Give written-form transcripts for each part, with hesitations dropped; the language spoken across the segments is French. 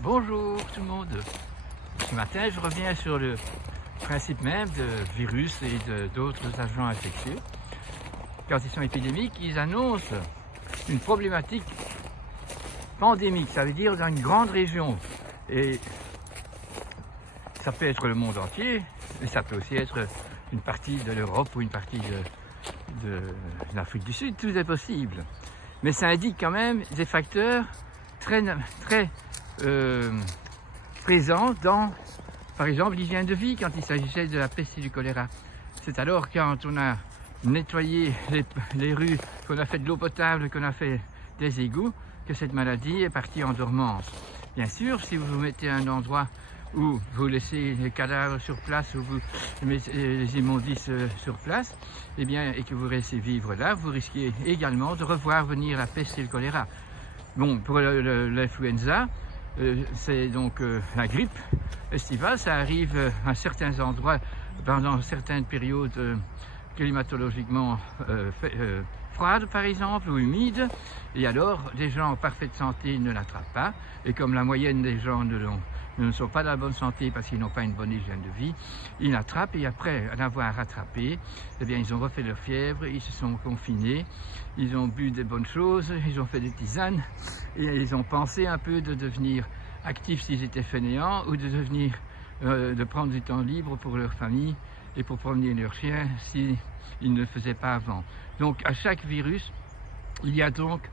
Bonjour tout le monde. Ce matin, je reviens sur le principe même de virus et d'autres agents infectieux. Quand ils sont épidémiques, ils annoncent une problématique pandémique, ça veut dire dans une grande région. Et ça peut être le monde entier, mais ça peut aussi être une partie de l'Europe ou une partie de l'Afrique du Sud, tout est possible. Mais ça indique quand même des facteurs très présents dans, par exemple, l'hygiène de vie quand il s'agissait de la peste et du choléra. C'est alors quand on a nettoyé les rues, qu'on a fait de l'eau potable, qu'on a fait des égouts, que cette maladie est partie en dormance. Bien sûr, si vous vous mettez à un endroit où vous laissez les cadavres sur place, où vous mettez les immondices sur place, eh bien, et que vous restez vivre là, vous risquez également de revoir venir la peste et le choléra. Bon, pour l'influenza, c'est donc la grippe estivale, ça arrive à certains endroits, pendant certaines périodes climatologiquement froides par exemple, ou humides, et alors les gens en parfaite santé ne l'attrapent pas, et comme la moyenne des gens ne sont pas dans la bonne santé parce qu'ils n'ont pas une bonne hygiène de vie, ils l'attrapent et après l'avoir rattrapé, eh bien ils ont refait leur fièvre, ils se sont confinés, ils ont bu des bonnes choses, ils ont fait des tisanes et ils ont pensé un peu de devenir actifs s'ils étaient fainéants ou de prendre du temps libre pour leur famille et pour promener leurs chiens s'ils ne le faisaient pas avant. Donc à chaque virus, il y a donc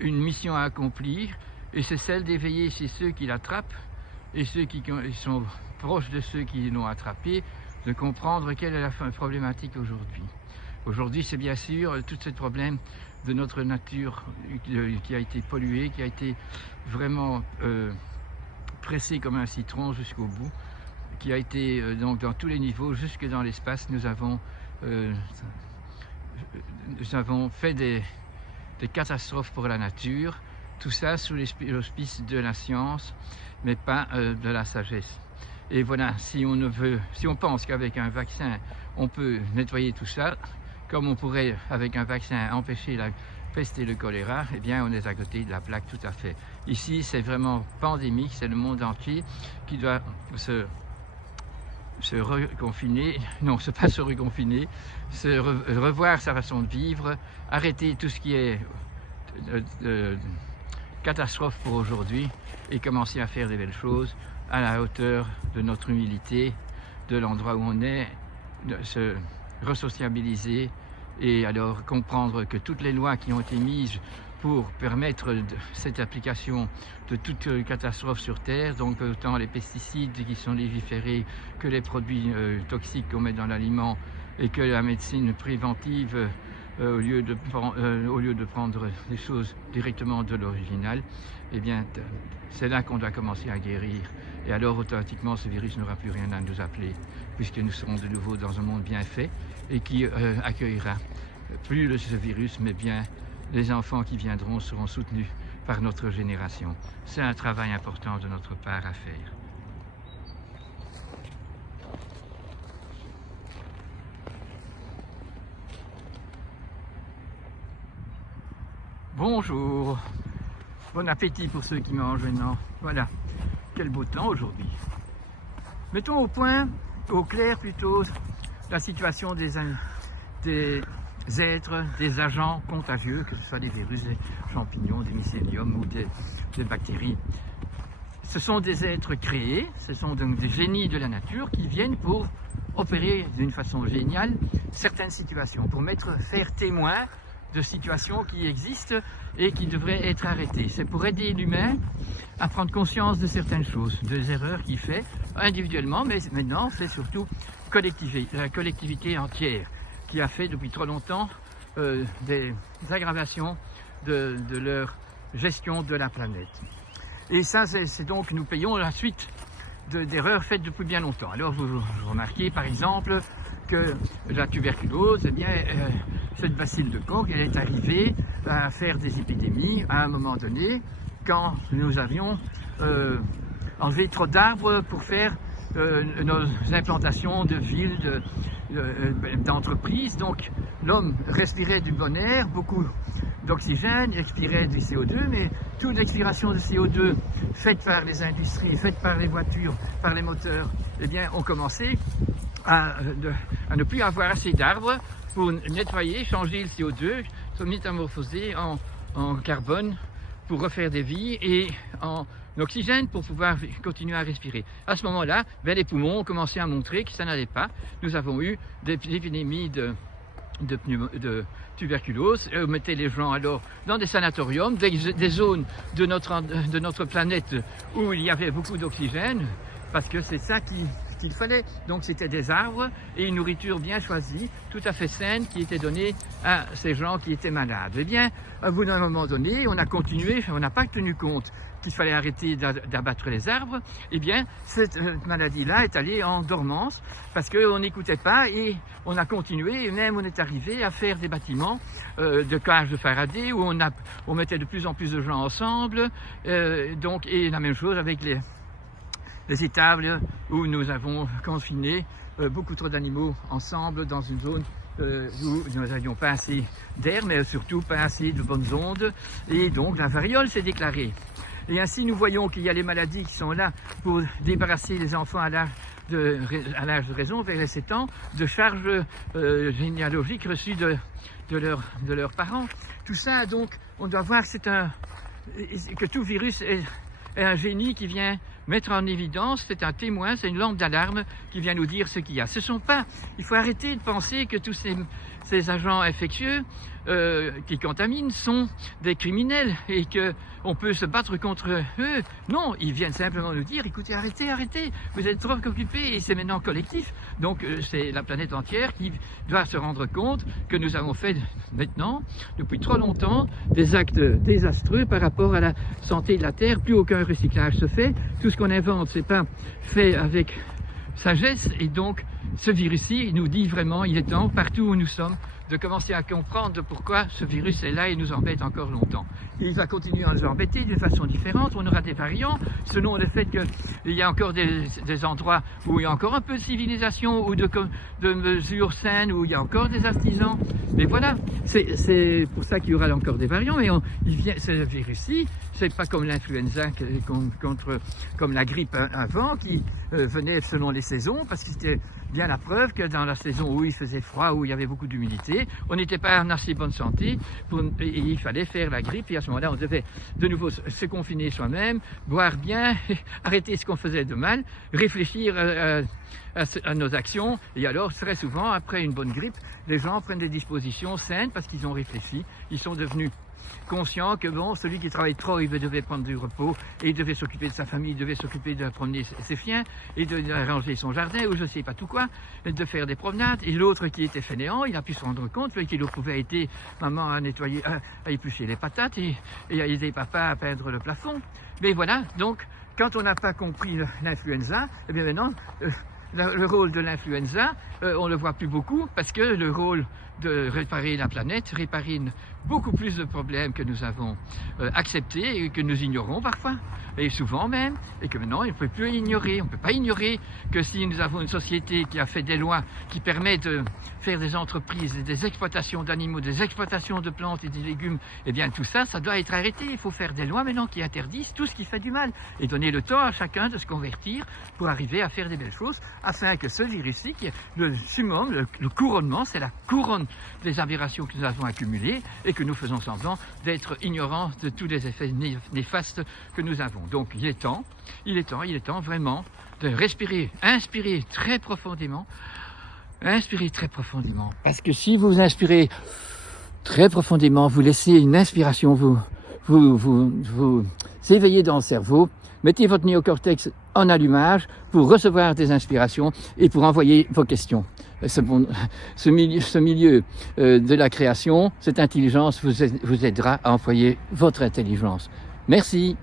une mission à accomplir et c'est celle d'éveiller chez ceux qui l'attrapent et ceux qui sont proches de ceux qui l'ont attrapé, de comprendre quelle est la problématique aujourd'hui. Aujourd'hui, c'est bien sûr tout ce problème de notre nature qui a été polluée, qui a été vraiment pressée comme un citron jusqu'au bout, qui a été donc dans tous les niveaux, jusque dans l'espace. Nous avons fait des catastrophes pour la nature, tout ça sous l'auspice de la science, mais pas de la sagesse. Et voilà, si on pense qu'avec un vaccin, on peut nettoyer tout ça, comme on pourrait, avec un vaccin, empêcher la peste et le choléra, eh bien, on est à côté de la plaque tout à fait. Ici, c'est vraiment pandémique, c'est le monde entier qui doit se reconfiner, non, c'est pas se reconfiner, revoir sa façon de vivre, arrêter tout ce qui est catastrophe pour aujourd'hui et commencer à faire des belles choses à la hauteur de notre humilité, de l'endroit où on est, de se resociabiliser et alors comprendre que toutes les lois qui ont été mises pour permettre cette application de toute catastrophe sur Terre, donc autant les pesticides qui sont légiférés que les produits toxiques qu'on met dans l'aliment et que la médecine préventive au lieu de prendre les choses directement de l'original, eh bien c'est là qu'on doit commencer à guérir. Et alors automatiquement ce virus n'aura plus rien à nous appeler, puisque nous serons de nouveau dans un monde bien fait et qui accueillera plus ce virus, mais bien les enfants qui viendront seront soutenus par notre génération. C'est un travail important de notre part à faire. Bonjour, bon appétit pour ceux qui mangent maintenant. Voilà, quel beau temps aujourd'hui. Mettons au clair plutôt, la situation des êtres, des agents contagieux, que ce soit des virus, des champignons, des mycéliums ou des bactéries. Ce sont des êtres créés, ce sont donc des génies de la nature qui viennent pour opérer d'une façon géniale certaines situations, pour faire témoin de situations qui existent et qui devraient être arrêtées. C'est pour aider l'humain à prendre conscience de certaines choses, des erreurs qu'il fait individuellement, mais maintenant c'est surtout la collectivité entière qui a fait depuis trop longtemps des aggravations de leur gestion de la planète. Et ça, c'est donc, nous payons la suite d'erreurs faites depuis bien longtemps. Alors vous remarquez par exemple que la tuberculose, eh bien, cette bacille de Koch, elle est arrivée à faire des épidémies à un moment donné quand nous avions enlevé trop d'arbres pour faire nos implantations de villes, d'entreprises. Donc l'homme respirait du bon air, beaucoup d'oxygène, expiraient du CO2, mais toute l'expiration de CO2 faite par les industries, faite par les voitures, par les moteurs, eh bien, ont commencé à ne plus avoir assez d'arbres pour nettoyer, changer le CO2, se métamorphoser en carbone pour refaire des vies et en oxygène pour pouvoir continuer à respirer. À ce moment-là, les poumons ont commencé à montrer que ça n'allait pas. Nous avons eu des épidémies de tuberculose. On mettait les gens alors dans des sanatoriums, des zones de notre planète où il y avait beaucoup d'oxygène, parce que c'est ça qu'il fallait. Donc c'était des arbres et une nourriture bien choisie, tout à fait saine, qui était donnée à ces gens qui étaient malades. Eh bien, à bout d'un moment donné, on a continué, on n'a pas tenu compte qu'il fallait arrêter d'abattre les arbres. Eh bien, cette maladie-là est allée en dormance parce qu'on n'écoutait pas et on a continué, et même on est arrivé à faire des bâtiments de cages de Faraday où on mettait de plus en plus de gens ensemble. Et la même chose avec les étables où nous avons confiné beaucoup trop d'animaux ensemble dans une zone où nous n'avions pas assez d'air, mais surtout pas assez de bonnes ondes, et donc la variole s'est déclarée. Et ainsi nous voyons qu'il y a les maladies qui sont là pour débarrasser les enfants à l'âge de raison, vers les 7 ans, de charges généalogiques reçues de leurs parents. Tout ça, donc, on doit voir que tout virus est un génie qui vient mettre en évidence, c'est un témoin, c'est une lampe d'alarme qui vient nous dire ce qu'il y a. Il faut arrêter de penser que tous ces agents infectieux qui contaminent sont des criminels et qu'on peut se battre contre eux. Non, ils viennent simplement nous dire, écoutez, arrêtez, vous êtes trop occupés et c'est maintenant collectif. Donc c'est la planète entière qui doit se rendre compte que nous avons fait maintenant, depuis trop longtemps, des actes désastreux par rapport à la santé de la Terre. Plus aucun recyclage se fait. Tout ce qu'on invente, c'est pas fait avec sagesse, et donc ce virus-ci, il nous dit vraiment, il est temps, partout où nous sommes, de commencer à comprendre pourquoi ce virus est là et nous embête encore longtemps. Et il va continuer à nous embêter d'une façon différente. On aura des variants selon le fait qu'il y a encore des endroits où il y a encore un peu de civilisation ou de mesures saines, où il y a encore des artisans. Mais voilà, c'est pour ça qu'il y aura encore des variants. Mais ce virus-ci, c'est pas comme l'influenza, comme la grippe avant, qui venait selon les saisons, parce que c'était bien la preuve que dans la saison où il faisait froid, où il y avait beaucoup d'humidité, on n'était pas en assez bonne santé et il fallait faire la grippe, et à ce moment-là on devait de nouveau se confiner soi-même, boire bien, arrêter ce qu'on faisait de mal, réfléchir à nos actions, et alors très souvent après une bonne grippe, les gens prennent des dispositions saines parce qu'ils ont réfléchi, ils sont devenus conscient que bon, celui qui travaille trop, il devait prendre du repos et il devait s'occuper de sa famille, il devait s'occuper de promener ses chiens et d'arranger son jardin ou je sais pas tout quoi, de faire des promenades. Et l'autre qui était fainéant, il a pu se rendre compte qu'il pouvait aider maman à nettoyer, à éplucher les patates et à aider papa à peindre le plafond. Mais voilà, donc quand on n'a pas compris l'influenza, eh bien maintenant le rôle de l'influenza, on ne le voit plus beaucoup parce que le rôle de réparer la planète, réparer beaucoup plus de problèmes que nous avons acceptés et que nous ignorons parfois, et souvent même, et que maintenant on ne peut plus ignorer. On ne peut pas ignorer que si nous avons une société qui a fait des lois qui permettent de faire des entreprises, des exploitations d'animaux, des exploitations de plantes et de légumes, eh bien tout ça, ça doit être arrêté. Il faut faire des lois maintenant qui interdisent tout ce qui fait du mal et donner le temps à chacun de se convertir pour arriver à faire des belles choses, afin que ce virus-ci, qui est le summum, le couronnement, c'est la couronne des aberrations que nous avons accumulées et que nous faisons semblant d'être ignorants de tous les effets néfastes que nous avons. Donc il est temps vraiment de respirer, inspirer très profondément, parce que si vous inspirez très profondément, vous laissez une inspiration vous éveiller dans le cerveau, mettez votre néocortex en allumage pour recevoir des inspirations et pour envoyer vos questions. Ce milieu de la création, cette intelligence vous aidera à envoyer votre intelligence. Merci.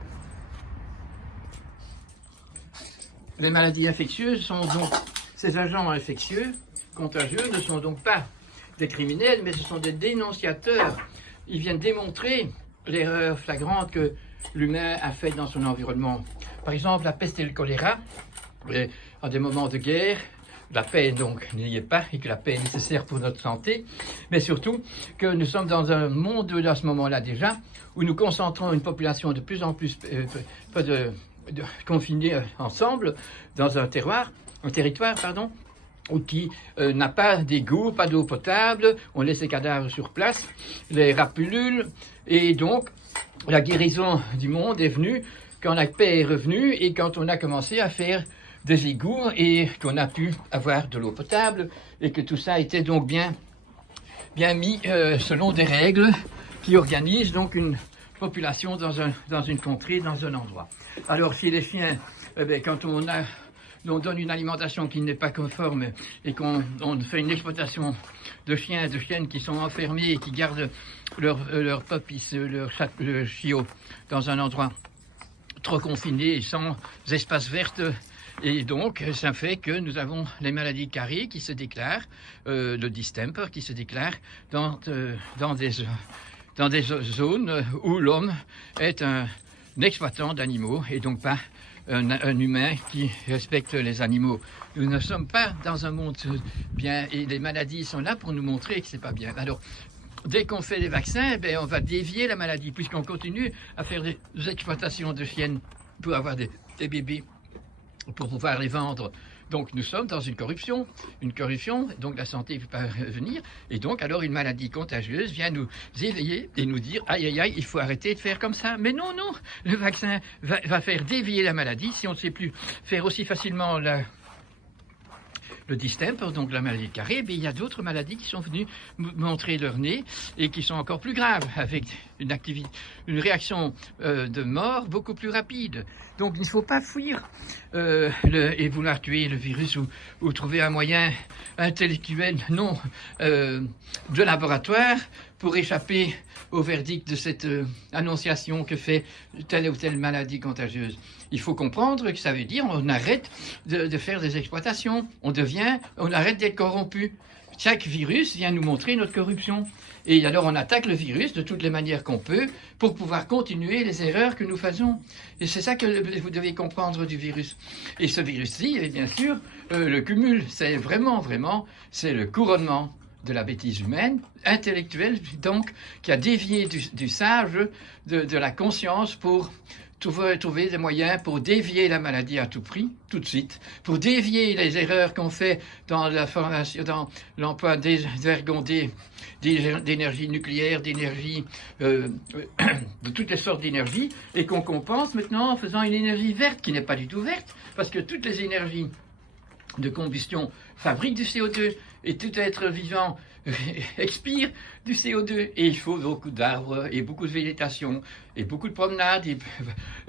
Les maladies infectieuses sont donc, ces agents infectieux, contagieux, ne sont donc pas des criminels, mais ce sont des dénonciateurs. Ils viennent démontrer l'erreur flagrante que l'humain a faite dans son environnement. Par exemple, la peste et le choléra, à des moments de guerre, la paix donc n'y est pas et que la paix est nécessaire pour notre santé, mais surtout que nous sommes dans un monde à ce moment-là déjà où nous concentrons une population de plus en plus confinée ensemble dans un territoire, pardon, ou qui n'a pas d'égout, pas d'eau potable, on laisse les cadavres sur place, les rats pullulent, et donc la guérison du monde est venue quand la paix est revenue et quand on a commencé à faire des égouts et qu'on a pu avoir de l'eau potable et que tout ça était donc bien mis selon des règles qui organisent donc une population dans une contrée, dans un endroit. Alors si les chiens, quand on donne une alimentation qui n'est pas conforme et qu'on fait une exploitation de chiens et de chiennes qui sont enfermés et qui gardent leur puppies, leur chiot dans un endroit trop confiné, sans espace vert, et donc ça fait que nous avons les maladies carrées qui se déclarent, le distemper qui se déclare dans des zones où l'homme est un exploitant d'animaux et donc pas un humain qui respecte les animaux. Nous ne sommes pas dans un monde bien et les maladies sont là pour nous montrer que c'est pas bien. Alors, dès qu'on fait des vaccins, on va dévier la maladie puisqu'on continue à faire des exploitations de chiennes pour avoir des bébés pour pouvoir les vendre. Donc nous sommes dans une corruption, donc la santé ne peut pas venir, et donc alors une maladie contagieuse vient nous éveiller et nous dire aïe aïe aïe, il faut arrêter de faire comme ça. Mais non, le vaccin va faire dévier la maladie si on ne sait plus faire aussi facilement le distemper, donc la maladie carrée, il y a d'autres maladies qui sont venues montrer leur nez et qui sont encore plus graves, avec une réaction de mort beaucoup plus rapide. Donc il ne faut pas fuir et vouloir tuer le virus ou trouver un moyen intellectuel, non de laboratoire, pour échapper au verdict de cette annonciation que fait telle ou telle maladie contagieuse. Il faut comprendre que ça veut dire on arrête de faire des exploitations, on arrête d'être corrompu. Chaque virus vient nous montrer notre corruption. Et alors on attaque le virus de toutes les manières qu'on peut pour pouvoir continuer les erreurs que nous faisons. Et c'est ça que vous devez comprendre du virus. Et ce virus-ci, bien sûr, le cumul, c'est vraiment, c'est le couronnement de la bêtise humaine, intellectuelle, donc, qui a dévié du sage, de la conscience pour trouver des moyens pour dévier la maladie à tout prix, tout de suite, pour dévier les erreurs qu'on fait dans la formation, dans l'emploi désvergondé d'énergie nucléaire, d'énergie, de toutes les sortes d'énergie, et qu'on compense maintenant en faisant une énergie verte qui n'est pas du tout verte, parce que toutes les énergies de combustion fabriquent du CO2 et tout être vivant expire du CO2 et il faut beaucoup d'arbres et beaucoup de végétation et beaucoup de promenades et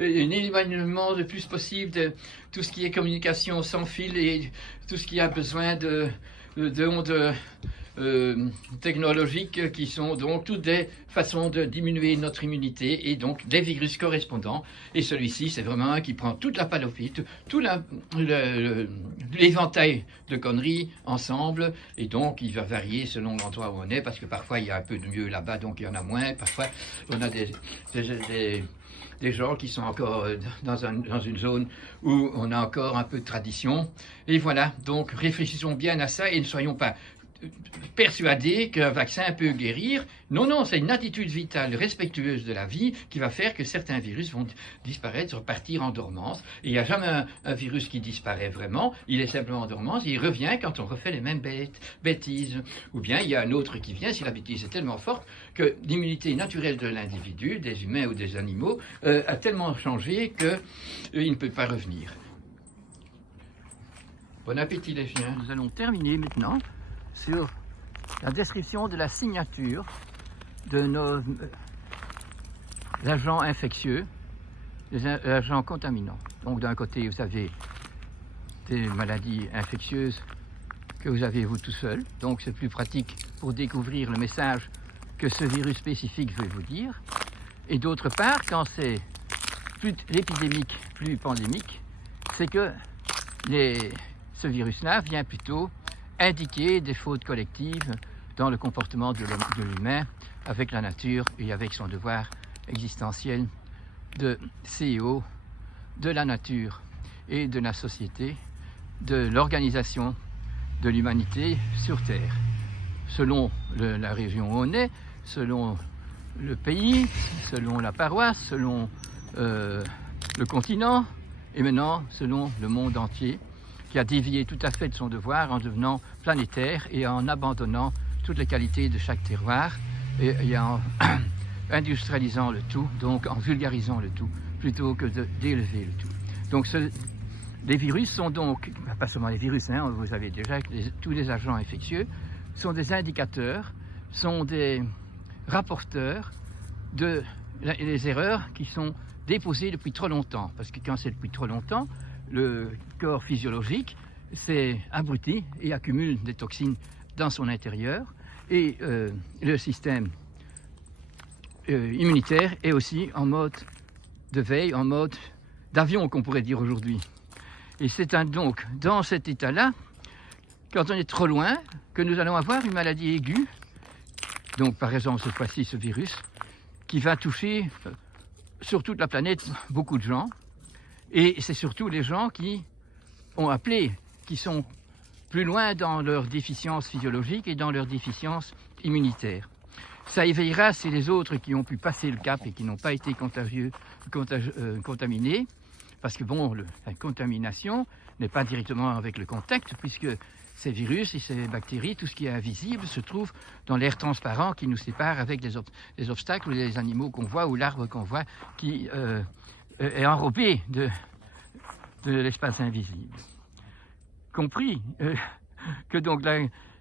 un éloignement le plus possible de tout ce qui est communication sans fil et tout ce qui a besoin d'ondes technologiques qui sont donc toutes des façons de diminuer notre immunité et donc des virus correspondants. Et celui-ci, c'est vraiment un qui prend toute la panoplie, tout l'éventail de conneries ensemble, et donc il va varier selon l'endroit où on est, parce que parfois il y a un peu de mieux là-bas, donc il y en a moins. Parfois on a des gens qui sont encore dans une zone où on a encore un peu de tradition. Et voilà, donc réfléchissons bien à ça et ne soyons pas persuadés qu'un vaccin peut guérir. Non, c'est une attitude vitale respectueuse de la vie qui va faire que certains virus vont disparaître, repartir en dormance. Et il n'y a jamais un virus qui disparaît vraiment, il est simplement en dormance, et il revient quand on refait les mêmes bêtises. Ou bien il y a un autre qui vient si la bêtise est tellement forte que l'immunité naturelle de l'individu, des humains ou des animaux, a tellement changé qu'il ne peut pas revenir. Bon appétit les chiens. Nous allons terminer maintenant sur la description de la signature de nos agents infectieux, des agents contaminants. Donc d'un côté, vous avez des maladies infectieuses que vous avez vous tout seul, donc c'est plus pratique pour découvrir le message que ce virus spécifique veut vous dire. Et d'autre part, quand c'est plus l'épidémique, plus pandémique, c'est que ce virus-là vient plutôt indiquer des fautes collectives dans le comportement de l'humain avec la nature et avec son devoir existentiel de CEO de la nature et de la société, de l'organisation de l'humanité sur Terre. Selon la région où on est, selon le pays, selon la paroisse, selon le continent, et maintenant selon le monde entier, qui a dévié tout à fait de son devoir en devenant planétaire et en abandonnant toutes les qualités de chaque terroir et en industrialisant le tout, donc en vulgarisant le tout, plutôt que d'élever le tout. Donc les virus sont donc, pas seulement les virus, hein, vous savez déjà que tous les agents infectieux sont des indicateurs, sont des rapporteurs des erreurs qui sont déposées depuis trop longtemps. Parce que quand c'est depuis trop longtemps, le corps physiologique s'est abruti et accumule des toxines dans son intérieur. Et le système immunitaire est aussi en mode de veille, en mode d'avion qu'on pourrait dire aujourd'hui. Et c'est donc dans cet état-là, quand on est trop loin, que nous allons avoir une maladie aiguë, donc par exemple cette fois-ci ce virus, qui va toucher sur toute la planète beaucoup de gens. Et c'est surtout les gens qui ont appelé, qui sont plus loin dans leur déficience physiologique et dans leur déficience immunitaire. Ça éveillera c'est les autres qui ont pu passer le cap et qui n'ont pas été contaminés, parce que bon, la contamination n'est pas directement avec le contact, puisque ces virus et ces bactéries, tout ce qui est invisible, se trouve dans l'air transparent qui nous sépare avec les obstacles ou les animaux qu'on voit ou l'arbre qu'on voit qui est enrobé de l'espace invisible. Compris que donc là,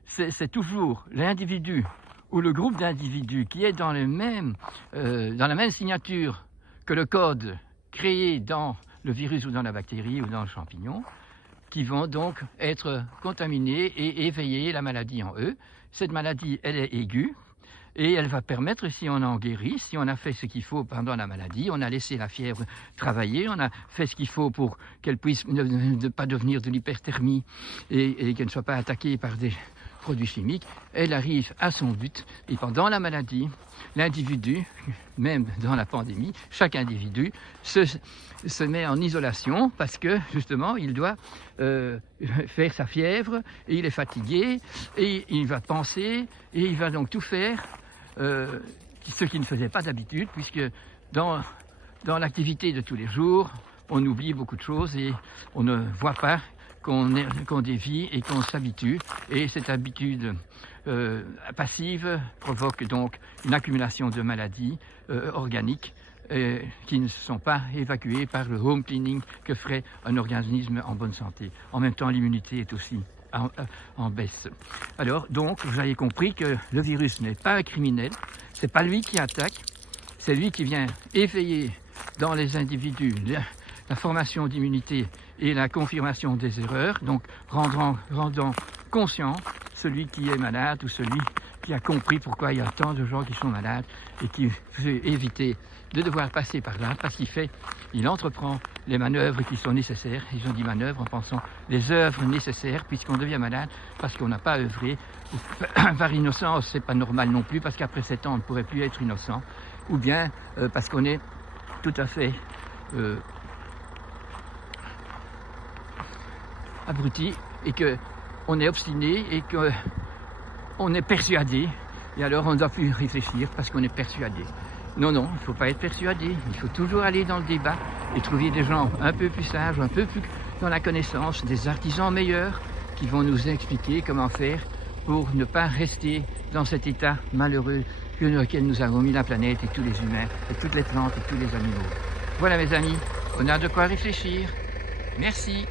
c'est toujours l'individu ou le groupe d'individus qui est dans la même signature que le code créé dans le virus ou dans la bactérie ou dans le champignon, qui vont donc être contaminés et éveiller la maladie en eux. Cette maladie, elle est aiguë et elle va permettre, si on en guérit, si on a fait ce qu'il faut pendant la maladie, on a laissé la fièvre travailler, on a fait ce qu'il faut pour qu'elle puisse ne pas devenir de l'hyperthermie et qu'elle ne soit pas attaquée par des produits chimiques, elle arrive à son but. Et pendant la maladie, l'individu, même dans la pandémie, chaque individu se met en isolation parce que justement il doit faire sa fièvre et il est fatigué et il va penser et il va donc tout faire, ce qu'il ne faisait pas d'habitude, puisque dans l'activité de tous les jours, on oublie beaucoup de choses et on ne voit pas qu'on dévie et qu'on s'habitue. Et cette habitude passive provoque donc une accumulation de maladies organiques qui ne sont pas évacuées par le home cleaning que ferait un organisme en bonne santé. En même temps, l'immunité est aussi en baisse. Alors, donc, vous avez compris que le virus n'est pas un criminel, c'est pas lui qui attaque, c'est lui qui vient éveiller dans les individus la formation d'immunité et la confirmation des erreurs, donc rendant conscient celui qui est malade ou celui qui a compris pourquoi il y a tant de gens qui sont malades et qui veut éviter de devoir passer par là, parce qu'il entreprend les manœuvres qui sont nécessaires. Ils ont dit manœuvres en pensant les œuvres nécessaires, puisqu'on devient malade parce qu'on n'a pas œuvré. Par innocence, c'est pas normal non plus, parce qu'après 7 ans, on ne pourrait plus être innocent, ou bien parce qu'on est tout à fait abruti et qu'on est obstiné et qu'on est persuadé, et alors on ne doit plus réfléchir parce qu'on est persuadé. Non, il ne faut pas être persuadé, il faut toujours aller dans le débat et trouver des gens un peu plus sages, un peu plus dans la connaissance, des artisans meilleurs qui vont nous expliquer comment faire pour ne pas rester dans cet état malheureux dans lequel nous avons mis la planète et tous les humains, et toutes les plantes et tous les animaux. Voilà mes amis, on a de quoi réfléchir. Merci.